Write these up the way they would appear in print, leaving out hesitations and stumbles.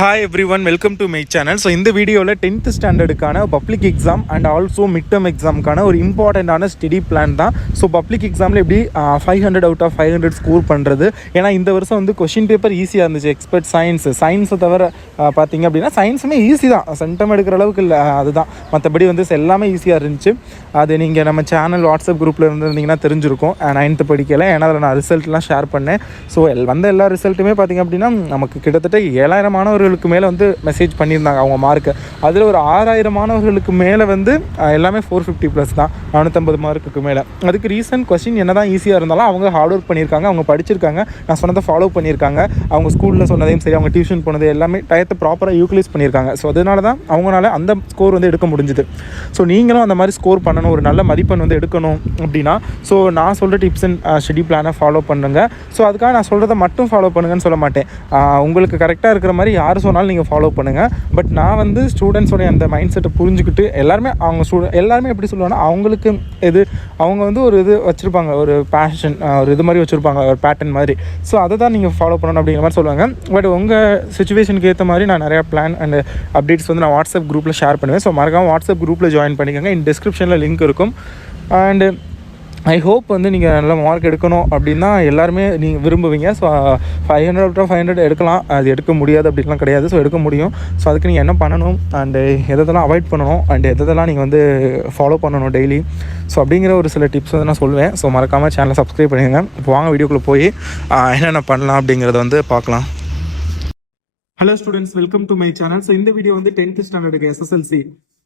Hi everyone, welcome to my channel. So இந்த வீடியோவில் 10th ஸ்டாண்டர்டுக்கான public exam and also mid term எக்ஸாமுக்கான ஒரு இம்பார்ட்டண்ட்டான ஸ்டடி பிளான் தான். ஸோ பப்ளிக் எக்ஸாமில் எப்படி 500 அவுட் ஆஃப் 500 ஸ்கோர் பண்ணுறது. ஏன்னா இந்த வருஷம் வந்து கொஷின் பேப்பர் ஈஸியாக இருந்துச்சு. எக்ஸ்பர்ட் சயின்ஸை தவிர பார்த்தீங்க அப்படின்னா சயின்ஸுமே ஈஸி தான், சென்டம் எடுக்கிற அளவுக்கு இல்லை, அதுதான். மற்றபடி வந்து எல்லாமே ஈஸியாக இருந்துச்சு. அது நீங்கள் நம்ம சேனல் வாட்ஸ்அப் குரூப்பில் இருந்திருந்தீங்கன்னா தெரிஞ்சிருக்கும். 9th படிக்கல, ஏன்னா அதில் நான் ரிசல்ட்லாம் ஷேர் பண்ணேன். ஸோ வந்த எல்லா ரிசல்ட்டுமே பார்த்திங்க அப்படின்னா நமக்கு கிட்டத்தட்ட 7000 மாணவர்களுக்கு மேலே வந்து மெசேஜ் பண்ணியிருந்தாங்க அவங்க மார்க்கு. அதில் ஒரு 6000 மாணவர்களுக்கு மேலே வந்து எல்லாமே 450+ தான், 450 மார்க்குக்கு மேலே. அதுக்கு ரீசன் கொஸ்டின் என்ன தான் ஈஸியாக இருந்தாலும் அவங்க ஹார்ட் ஒர்க் பண்ணியிருக்காங்க, அவங்க படிச்சிருக்காங்க, நான் சொன்னதை ஃபாலோ பண்ணியிருக்காங்க, அவங்க ஸ்கூலில் சொன்னதையும் சரி, அவங்க டியூஷன் போனது எல்லாமே டயத்தை ப்ராப்பராக யூட்டிலைஸ் பண்ணியிருக்காங்க. ஸோ அதனால தான் அவங்களால அந்த ஸ்கோர் வந்து எடுக்க முடிஞ்சுது. ஸோ நீங்களும் அந்த மாதிரி ஸ்கோர் பண்ணணும், ஒரு நல்ல மதிப்பெண் வந்து எடுக்கணும் அப்படின்னா ஸோ நான் சொல்கிற டிப்ஸ் அண்ட் ஸ்டடி பிளானை ஃபாலோ பண்ணுங்கள். ஸோ அதுக்காக நான் சொல்கிறத மட்டும் ஃபாலோ பண்ணுங்கன்னு சொல்ல மாட்டேன். உங்களுக்கு கரெக்டாக இருக்கிற மாதிரி யார் சொன்னாலும் நீங்கள் ஃபாலோ பண்ணுங்கள். பட் நான் வந்து ஸ்டூடெண்ட்ஸோடைய அந்த மைண்ட் செட்டை புரிஞ்சுக்கிட்டு எல்லாருமே எல்லாருமே எப்படி சொல்லுவாங்கன்னா அவங்களுக்கு அவங்க வந்து ஒரு இது வச்சுருப்பாங்க, ஒரு பேஷன், ஒரு இது மாதிரி வச்சுருப்பாங்க, ஒரு பேட்டர்ன் மாதிரி. ஸோ அதை தான் நீங்கள் ஃபாலோ பண்ணணும் அப்படிங்கிற மாதிரி சொல்லுவாங்க. பட் உங்கள் சுச்சுவேஷனுக்கு ஏற்ற மாதிரி நான் நிறையா பிளான் அண்ட் அப்டேட்ஸ் வந்து நான் வாட்ஸ்அப் குரூப்பில் ஷேர் பண்ணுவேன். ஸோ மறக்காமல் வாட்ஸ்அப் குரூப்பில் ஜாயின் பண்ணிக்கோங்க. இன் டிஸ்கிரிப்ஷனில் லிங்க் இருக்கும். அண்டு ஐ ஹோப் வந்து நீங்கள் நல்ல மார்க் எடுக்கணும் அப்படின்னா எல்லாருமே நீங்கள் விரும்புவீங்க. ஸோ 500 அவுட் ஆஃப் 500 எடுக்கலாம், அது எடுக்க முடியாது அப்படின்லாம் கிடையாது. ஸோ எடுக்க முடியும். ஸோ அதுக்கு நீங்கள் என்ன பண்ணணும் அண்டு எதெல்லாம் அவாய்ட் பண்ணணும் அண்டு எதெல்லாம் நீங்கள் வந்து ஃபாலோ பண்ணணும் டெய்லி. ஸோ அப்படிங்கிற ஒரு சில டிப்ஸ் வந்து நான் சொல்லுவேன். ஸோ மறக்காமல் சேனலை சப்ஸ்கிரைப் பண்ணிடுங்க. இப்போ வாங்க வீடியோக்குள்ளே போய் என்னென்ன பண்ணலாம் அப்படிங்கிறத வந்து பார்க்கலாம். Hello students, welcome to my channel. So இந்த வீடியோ வந்து 10th ஸ்டாண்டர்டுக்கு SSLC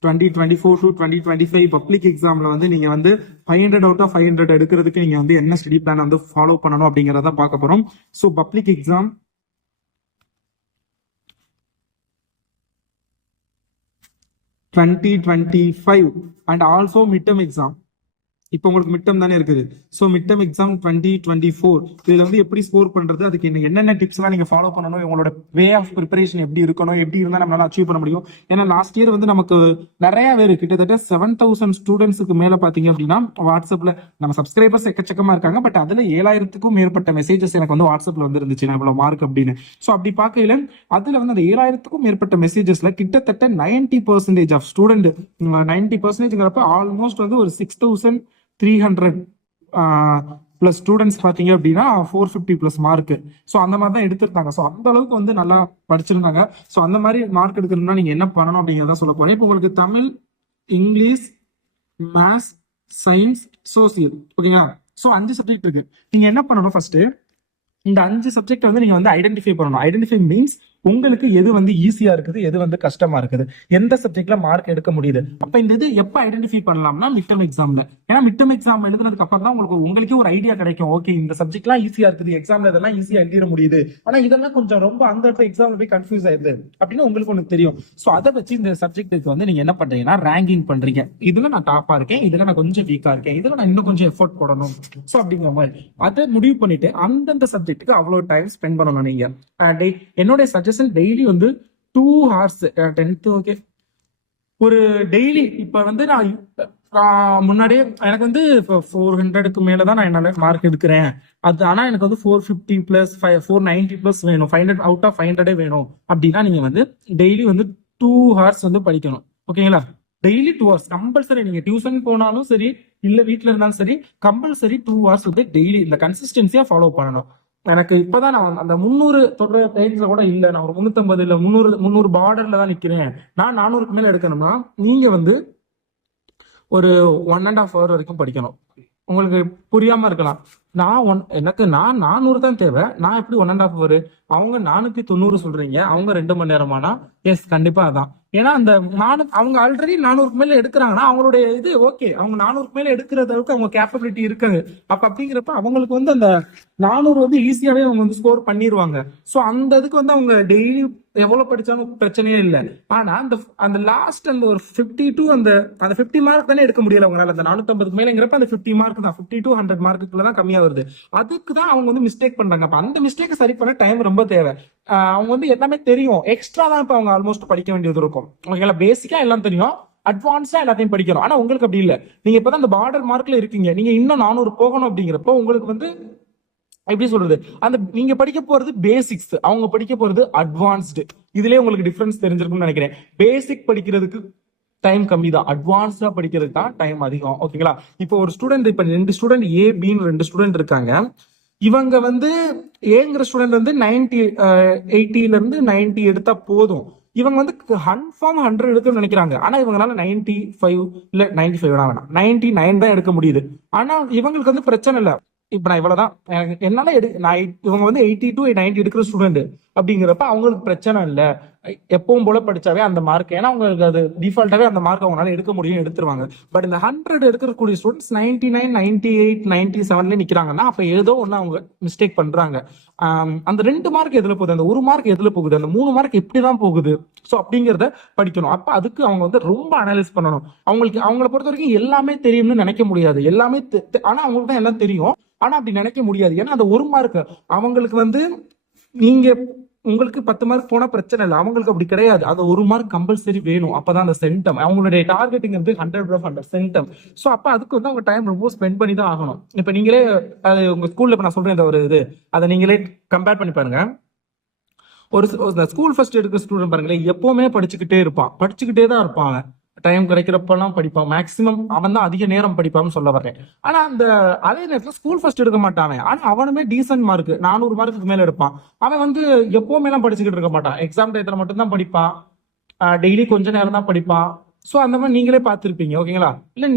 2024 to 2025 பப்ளிக் எக்ஸாமில் வந்து நீங்கள் வந்து 500 அவுட் ஆஃப் 500 எடுக்கிறதுக்கு நீங்கள் வந்து என்ன ஸ்டடி பிளான் வந்து ஃபாலோ பண்ணணும் அப்படிங்கிறத பார்க்க போகிறோம். So public exam 2025 and also mid term exam. இப்போ உங்களுக்கு மிட் டேர்ம் தானே இருக்குது. ஸோ மிட் டேர்ம் எக்ஸாம் 2024 இதில் வந்து எப்படி ஸ்கோர் பண்ணுறது, அதுக்கு என்னென்ன டிப்ஸ்லாம் நீங்கள் ஃபாலோ பண்ணணும், உங்களோட வே ஆஃப் ப்ரிப்பரேஷன் எப்படி இருக்கணும், எப்படி இருந்தால் நம்மளால அச்சீவ் பண்ண முடியும். ஏன்னா லாஸ்ட் இயர் வந்து நமக்கு நிறைய பேர் கிட்டத்தட்ட 7000 ஸ்டூடெண்ட்ஸுக்கு மேலே பார்த்தீங்க அப்படின்னா வாட்ஸ்அப்பில் நம்ம சப்ஸ்கிரைபர்ஸ் எக்கச்சக்கமாக இருக்காங்க. பட் அதில் 7000க்கும் மேற்பட்ட மெசேஜஸ் எனக்கு வந்து வாட்ஸ்அப்பில் வந்து இருந்துச்சு, நான் இவ்வளோ மார்க் அப்படின்னு. ஸோ அப்படி பார்க்கையில அதில் வந்து அந்த 7000க்கும் மேற்பட்ட மெசேஜஸில் கிட்டத்தட்ட 90% ஆஃப் ஸ்டூடெண்ட் 90%ங்கிறப்ப ஆல்மோஸ்ட் வந்து ஒரு 6300 பிளஸ் ஸ்டூடெண்ட்ஸ் பார்த்தீங்க அப்படின்னா 450+ மார்க். ஸோ அந்த மாதிரி தான் எடுத்திருந்தாங்க. ஸோ அந்த அளவுக்கு வந்து நல்லா படிச்சிருந்தாங்க. ஸோ அந்த மாதிரி மார்க் எடுக்கணும்னா நீங்கள் என்ன பண்ணணும் அப்படிங்கிறத சொல்ல போறேன். இப்போ உங்களுக்கு Tamil, English, maths, science, social, ஓகேங்களா? ஸோ 5 சப்ஜெக்ட் இருக்கு. நீங்கள் என்ன பண்ணணும், ஃபர்ஸ்ட் இந்த 5 சப்ஜெக்ட் வந்து நீங்க வந்து ஐடென்டிஃபை பண்ணணும். ஐடென்டிஃபை மீன்ஸ் உங்களுக்கு எது வந்து ஈஸியா இருக்குது, எது வந்து கஷ்டமா இருக்குது, எந்த சப்ஜெக்ட்ல மார்க் எடுக்க முடியுது. அப்ப இந்த இது எப்ப ஐடென்டிஃபை பண்ணலாம்னா மிட் டேர்ம் எக்ஸாம்ல. ஏன்னா மிட் டேர்ம் எக்ஸாம் எழுதுனதுக்கு அப்புறம் தான் உங்களுக்கே ஒரு ஐடியா கிடைக்கும். ஓகே, இந்த சப்ஜெக்ட்லாம் ஈஸியா இருக்குது, எக்ஸாம்ல இதெல்லாம் ஈஸியா எழுதிட முடியுது, ஆனா இதெல்லாம் கொஞ்சம் ரொம்ப அந்த இடத்துல எக்ஸாம்ல போய் கன்ஃபியூஸ் ஆயிருது அப்படின்னு உங்களுக்கு ஒன்று தெரியும். ஸோ அதை வச்சு இந்த சப்ஜெக்ட்டுக்கு வந்து நீங்க என்ன பண்றீங்கன்னா ரேங்கிங் பண்றீங்க. இதுல நான் டாப்பா இருக்கேன், இதுல நான் கொஞ்சம் வீக்கா இருக்கேன், இதுல நான் இன்னும் கொஞ்சம் எஃபோர்ட் போடணும். ஸோ அப்படிங்கிற மாதிரி அதை முடிவு பண்ணிட்டு அந்தந்த சப்ஜெக்ட்டுக்கு அவ்வளவு டைம் ஸ்பெண்ட் பண்ணணும் நீங்க. என்னோட சஜஷன் டெய்லி வந்து 2 hours 10th ஓகே ஒரு டெய்லி. இப்ப வந்து நான் முன்னாடியே எனக்கு வந்து 400க்கு மேலதான் நான் என்னால மார்க் எடுக்கிறேன். அது ஆனா எனக்கு வந்து 450+, 490+ வேணும், 500 அவுட் ஆஃப் 500 வேணும் அப்படின்னா நீங்க வந்து டெய்லி வந்து 2 hours வந்து படிக்கணும். ஓகேங்களா? Daily 2 hours compulsory. நீங்க டியூஷன் போனாலும் சரி, இல்ல வீட்டுல இருந்தாலும் சரி, கம்பல்சரி 2 hours வந்து டெய்லி இந்த கன்சிஸ்டன்சியா ஃபாலோ பண்ணணும். எனக்கு இப்பதான் நான் அந்த 300 தொடர டைம்ஸ்ல கூட இல்ல, நான் ஒரு 350 இல்ல 300 பார்டர்ல தான் நிக்கிறேன். நான் 400க்கு மேல எடுக்கணும்னா நீங்க வந்து ஒரு 1.5 hour வரைக்கும் படிக்கணும். உங்களுக்கு புரியாம இருக்கலாம். எனக்கு 400 தான் தேவை, நான் எப்படி 1.5 hour? அவங்க 490 சொல்றீங்க, அவங்க 2 மணி நேரமானா எஸ் கண்டிப்பா அதான். ஏன்னா அந்த அவங்க ஆல்ரெடி 400க்கு மேல எடுக்கிறாங்கன்னா அவங்களுடைய இது ஓகே, அவங்க 400க்கு மேல எடுக்கிற அளவுக்கு அவங்க கேப்பபிலிட்டி இருக்குது. அப்படிங்கிறப்ப அவங்களுக்கு வந்து அந்த 400 வந்து ஈஸியாவே அவங்க வந்து ஸ்கோர் பண்ணிடுவாங்க. ஸோ அந்த இதுக்கு வந்து அவங்க டெய்லி எவ்வளவு படிச்சாலும் பிரச்சனையே இல்லை. ஆனா அந்த லாஸ்ட் அந்த ஒரு 50 to அந்த 50 மார்க் தானே எடுக்க முடியல அவங்களால. அந்த 450 மேலங்கிறப்ப அந்த 50 மார்க் தான், 50 to 100 மார்க்குள்ள தான் கம்மியா வருது. அதுக்கு தான் அவங்க வந்து மிஸ்டேக் பண்றாங்க. அப்ப அந்த மிஸ்டேக்கை சரி பண்ண டைம் ரொம்ப தேவை. அவங்க வந்து எல்லாமே தெரியும், எக்ஸ்ட்ரா தான் இப்ப அவங்க ஆல்மோஸ்ட் படிக்க வேண்டியது இருக்கும். ஓகேங்களா? பேசிக்கா எல்லாம் தெரியும், அட்வான்ஸா எல்லாத்தையும் படிக்கணும். ஆனா உங்களுக்கு அப்படி இல்லை. நீங்க இப்பதான் அந்த பார்டர் மார்க்ல இருக்கீங்க, நீங்க இன்னும் 400 போகணும் அப்படிங்கிறப்போ உங்களுக்கு வந்து எப்படி சொல்றது, அந்த நீங்க படிக்க போறது பேசிக்ஸ், அவங்க படிக்க போறது அட்வான்ஸ்டு. இதுலயே உங்களுக்கு டிஃபரன்ஸ் தெரிஞ்சிருக்கும்னு நினைக்கிறேன். பேசிக் படிக்கிறதுக்கு டைம் கம்மி தான், அட்வான்ஸ்டா படிக்கிறதுக்கு தான் டைம் அதிகம். ஓகேங்களா? இப்போ ஒரு ஸ்டூடெண்ட், இப்ப 2 ஸ்டூடெண்ட் ஏ பின்னு 2 ஸ்டூடெண்ட் இருக்காங்க. இவங்க வந்து ஏங்கிற ஸ்டூடெண்ட் வந்து 90 80ல இருந்து 90 எடுத்தா போதும். இவங்க வந்து கன்ஃபார்ம் 100 எடுக்கணும்னு நினைக்கிறாங்க. ஆனா இவங்களால 95 இல்ல 95 வேணாம் 99 தான் எடுக்க முடியுது. ஆனா இவங்களுக்கு வந்து பிரச்சனை இல்லை. இப்ப நான் இவ்வளவுதான் என்னால இவங்க வந்து 80 to 90 எடுக்கிற ஸ்டூடெண்ட் அப்படிங்கிறப்ப அவங்களுக்கு பிரச்சனை இல்லை. எப்பவும் போல படிச்சாவே அந்த மார்க், ஏன்னா அவங்களுக்கு அது டிஃபால்ட்டாவே அந்த மார்க் அவங்களால எடுக்க முடியும், எடுத்துருவாங்க. பட் இந்த 100 எடுக்கக்கூடிய ஸ்டூடெண்ட்ஸ் 99, 98, 97 நிக்கிறாங்கன்னா அப்ப ஏதோ ஒண்ணு அவங்க மிஸ்டேக் பண்றாங்க. அந்த 2 மார்க் எதுல போகுது, அந்த 1 மார்க் எதுல போகுது, அந்த 3 மார்க் எப்படிதான் போகுது, ஸோ அப்படிங்கிறத படிக்கணும். அப்ப அதுக்கு அவங்க வந்து ரொம்ப அனலைஸ் பண்ணணும். அவங்கள பொறுத்த வரைக்கும் எல்லாமே தெரியும்னு நினைக்க முடியாது. எல்லாமே ஆனா அவங்களுக்கு தான் எல்லாம் தெரியும். ஆனா அப்படி நினைக்க முடியாது. ஏன்னா அந்த 1 மார்க் அவங்களுக்கு வந்து, நீங்க உங்களுக்கு 10 மார்க் போனா பிரச்சனை இல்லை, அவங்களுக்கு அப்படி கிடையாது. அந்த 1 மார்க் கம்பல்சரி வேணும். அப்பதான் அந்த சென்டம், அவங்களுடைய டார்கெட்டிங் வந்து 100 சென்டம். ஸோ அப்ப அதுக்கு வந்து அவங்க டைம் ரொம்ப ஸ்பெண்ட் பண்ணி தான் ஆகணும். இப்ப நீங்களே அது உங்க ஸ்கூல்ல இப்ப நான் சொல்றேன் இந்த ஒரு இது, அதை நீங்களே கம்பேர் பண்ணி பாருங்க. ஒரு ஸ்கூல் ஃபர்ஸ்ட் எடுக்கிற ஸ்டூடெண்ட் பாருங்களேன், எப்பவுமே படிச்சுக்கிட்டே தான் இருப்பான். டைம் கிடைக்கிறப்பெல்லாம் படிப்பான். மேக்சிமம் அவன் தான் அதிக நேரம் படிப்பான்னு சொல்ல வர்றேன். ஆனா அந்த அதே நேரத்தில் ஸ்கூல் ஃபர்ஸ்ட் எடுக்க மாட்டான். ஆனா அவனுமே டீசென்ட் மார்க் 400 மார்க்கு மேல எடுப்பான். அவன் வந்து எப்பவுமே எல்லாம் படிச்சுக்கிட்டு இருக்க மாட்டான். எக்ஸாம் டயத்துல மட்டும் தான் படிப்பான். டெய்லி கொஞ்ச நேரம் தான் படிப்பான். ஸோ அந்த மாதிரி நீங்களே பார்த்துருப்பீங்க. ஓகேங்களா? இல்ல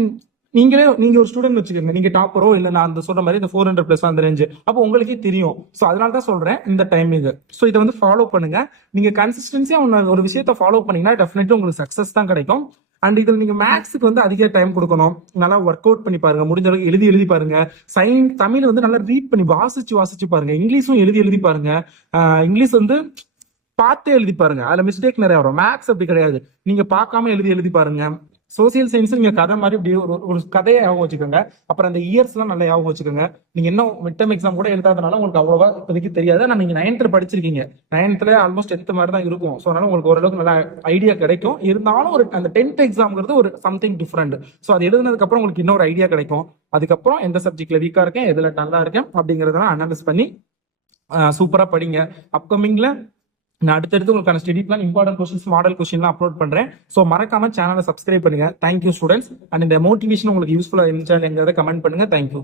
நீங்க ஒரு ஸ்டூடெண்ட் வச்சுக்கோங்க, நீங்க டாப்பரோ இல்ல நான் அந்த சொல்ற மாதிரி இந்த 400+ அந்த ரேஞ்ச், அப்போ உங்களுக்கே தெரியும். ஸோ அதனால தான் சொல்றேன் இந்த டைமிங். ஸோ இதை வந்து ஃபாலோ பண்ணுங்க. நீங்க கன்சிஸ்டன்சியா ஒரு விஷயத்த ஃபாலோ பண்ணீங்கன்னா டெஃபினெட்லி உங்களுக்கு சக்சஸ் தான் கிடைக்கும். அண்ட் இதுல நீங்க மேக்ஸுக்கு வந்து அதிக டைம் கொடுக்கணும். நல்லா ஒர்க் அவுட் பண்ணி பாருங்க, முடிஞ்ச அளவுக்கு எழுதி பாருங்க. தமிழ் வந்து நல்லா ரீட் பண்ணி வாசிச்சு பாருங்க. இங்கிலீஷும் எழுதி பாருங்க. இங்கிலீஷ் வந்து பார்த்தே எழுதி பாருங்க, அதுல மிஸ்டேக் நிறைய வரும். மேக்ஸ் அப்படி கிடையாது, நீங்க பார்க்காம எழுதி பாருங்க. சோசியல் சயின்ஸ் நீங்க கதை மாதிரி இப்படி ஒரு கதையை ஞாபகம் வச்சுக்கோங்க. அப்புறம் அந்த இயர்ஸ் எல்லாம் நல்லா ஞாபகம் வச்சுக்கோங்க. நீங்க இன்னும் மிட்டம் எக்ஸாம் கூட எழுதாதனால உங்களுக்கு அவ்வளவா இப்போதைக்கு தெரியாது. ஆனா நீங்க 9th படிச்சிருக்கீங்க, 9th ஆல்மோஸ்ட் 10th மாதிரி தான் இருக்கும். ஸோ அதனால உங்களுக்கு ஓரளவுக்கு நல்லா ஐடியா கிடைக்கும். இருந்தாலும் அந்த 10th எக்ஸாம்ங்கிறது ஒரு சம்திங் டிஃப்ரெண்ட். ஸோ அது எழுதுனதுக்கு அப்புறம் உங்களுக்கு இன்னொரு ஐடியா கிடைக்கும். அதுக்கப்புறம் எந்த சப்ஜெக்ட்ல வீக்கா இருக்கேன், எதுல நல்லா இருக்கேன் அப்படிங்கறதெல்லாம் அனலைஸ் பண்ணி சூப்பரா படிங்க. அப்கமிங்ல நான் அடுத்தடுத்து உங்களுக்கான study plan, important questions, model கொஸ்டின்லாம் அப்லோட் பண்றேன். ஸோ மறக்காம சேனலை சப்ஸ்கிரைப் பண்ணுங்க. Thank you students. அண்ட் இந்த மோட்டிவேஷன் உங்களுக்கு யூஸ்ஃபுல்லா இருந்துச்சா கமெண்ட் பண்ணுங்க. தேங்க்யூ.